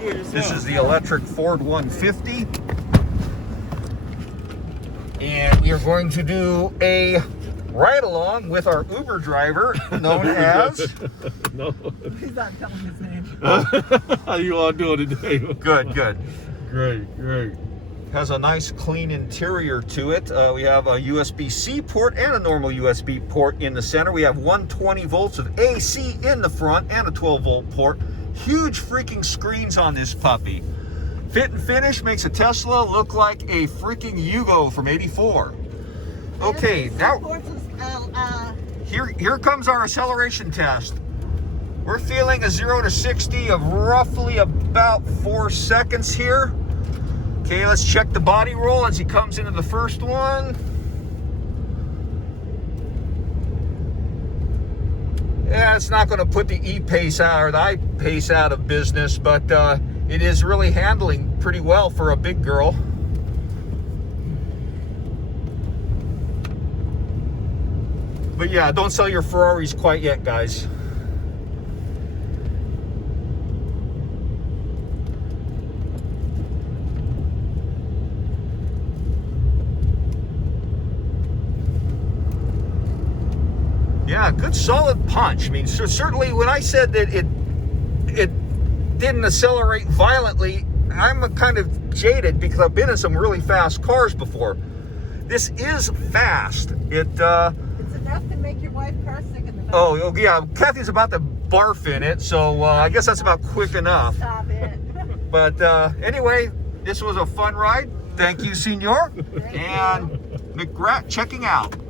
This is the electric Ford 150. And we are going to do a ride-along with our Uber driver, known as... No. He's not telling his name. How you all doing today? Good, good. Great. Has a nice clean interior to it. We have a USB-C port and a normal USB port in the center. We have 120 volts of AC in the front and a 12-volt port. Huge freaking screens on this puppy. Fit and finish makes a Tesla look like a freaking Yugo from '84. Okay, now here comes our acceleration test. We're feeling a 0 to 60 of roughly about 4 seconds here. Okay, let's check the body roll as he comes into the first one. Yeah, it's not going to put the E-Pace out or the I-Pace out of business, but it is really handling pretty well for a big girl. But yeah, don't sell your Ferraris quite yet, guys. Yeah, good solid punch. I mean, certainly when I said that it didn't accelerate violently, I'm kind of jaded because I've been in some really fast cars before. This is fast. It's enough to make your wife car sick in the back. Oh, yeah, Kathy's about to barf in it, so I guess that's about quick enough. Stop it. But anyway, this was a fun ride. Thank you, Senor. And McGrath checking out.